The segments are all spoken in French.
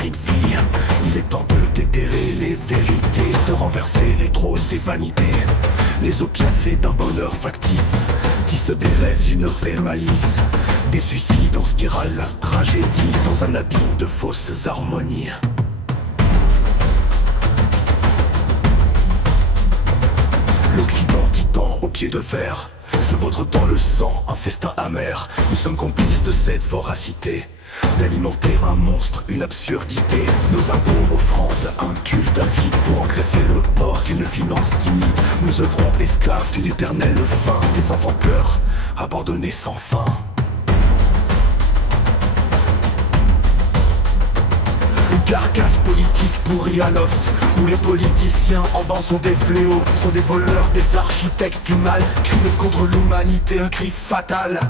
cri de vie. Il est temps de déterrer les vérités, de renverser les trônes des vanités. Les opiacés d'un bonheur factice tissent des rêves d'une paix malice. Des suicides en spirale, tragédie dans un abîme de fausses harmonies. L'Occident titan au pied de fer se vautre dans le sang, un festin amer. Nous sommes complices de cette voracité, d'alimenter un monstre, une absurdité. Nos impôts, offrandes, un culte avide pour engraisser le porc d'une finance timide. Nous œuvrons esclaves d'une éternelle faim, des enfants pleurent, abandonnés sans fin. Une carcasse politique pourrie à l'os, où les politiciens en bande sont des fléaux, sont des voleurs, des architectes du mal. Crimes contre l'humanité, un cri fatal.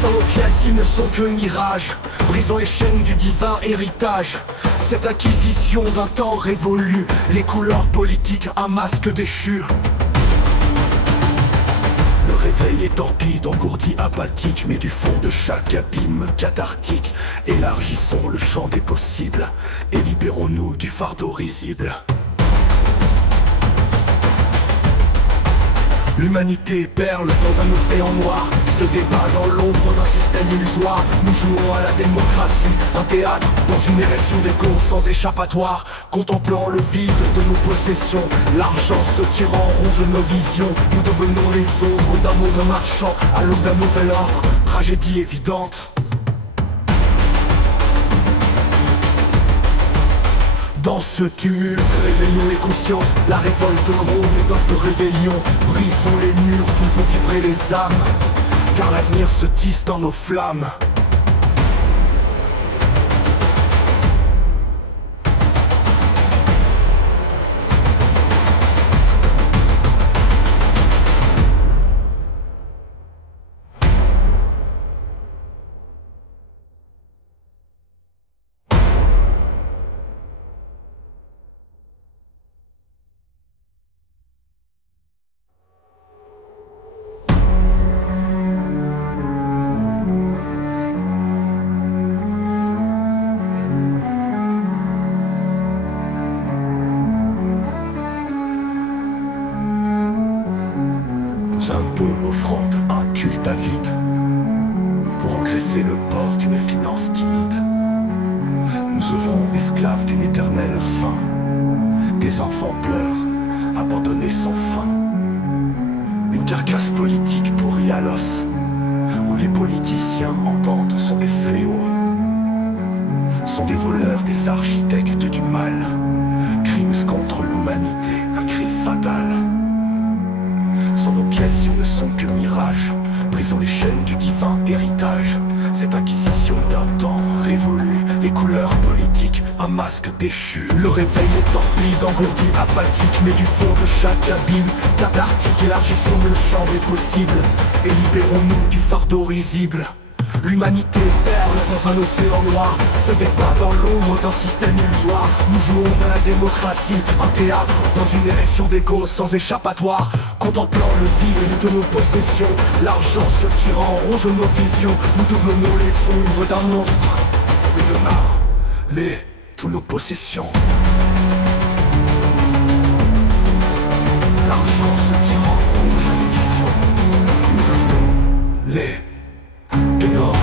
Sans nos pièces, ils ne sont que mirages, brisons les chaînes du divin héritage. Cette acquisition d'un temps révolu, les couleurs politiques, un masque déchu. Le réveil est torpide, engourdi, apathique, mais du fond de chaque abîme cathartique, élargissons le champ des possibles et libérons-nous du fardeau risible. L'humanité perle dans un océan noir, se débat dans l'ombre d'un système illusoire. Nous jouons à la démocratie, un théâtre dans une érection d'écho sans échappatoire. Contemplant le vide de nos possessions, l'argent se tirant ronge nos visions. Nous devenons les ombres d'un monde marchand à l'aube d'un nouvel ordre, tragédie évidente. Dans ce tumulte, réveillons les consciences, la révolte gronde et danse de rébellion. Brisons les murs, faisons vibrer les âmes, car l'avenir se tisse dans nos flammes. Un peu offrande, un culte avide, pour engraisser le porc d'une finance timide. Nous œuvrons esclaves d'une éternelle faim, des enfants pleurent, abandonnés sans fin. Une carcasse politique pourrie à l'os, où les politiciens en bande sont des fléaux, sont des voleurs, des architectes du mal. Crimes contre l'humanité, un cri fatal. Sans nos pièces, ils ne sont que mirages, brisons les chaînes du divin héritage. Cette acquisition d'un temps révolu, les couleurs politiques, un masque déchu. Le réveil est torpide, engourdi, apathique, mais du fond de chaque abîme cathartique, élargissons le champ des possibles et libérons-nous du fardeau risible. L'humanité perle dans un océan noir, se débat dans l'ombre d'un système illusoire. Nous jouons à la démocratie, un théâtre dans une érection d'écho sans échappatoire. Contemplant le vide de nos possessions, l'argent se tirant ronge nos visions. Nous devenons les ombres d'un monstre, et demain, toutes nos possessions. L'argent se tirant ronge nos visions. Nous devenons les dehors.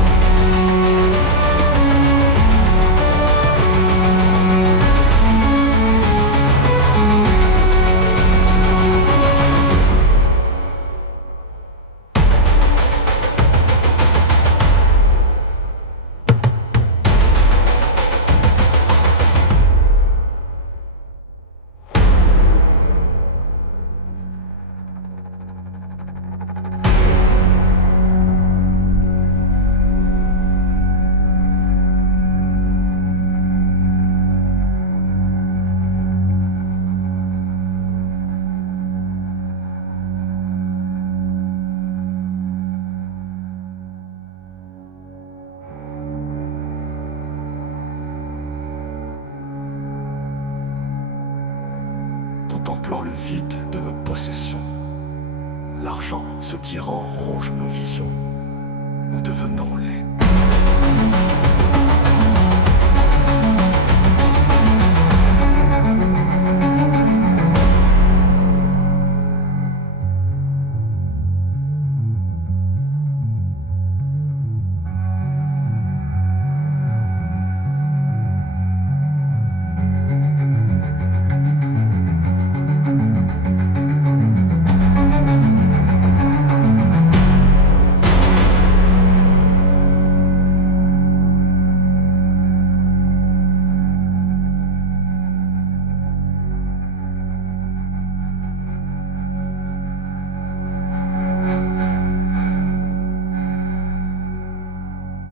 contemplant le vide de nos possessions. L'argent se tirant ronge nos visions. nous devenons les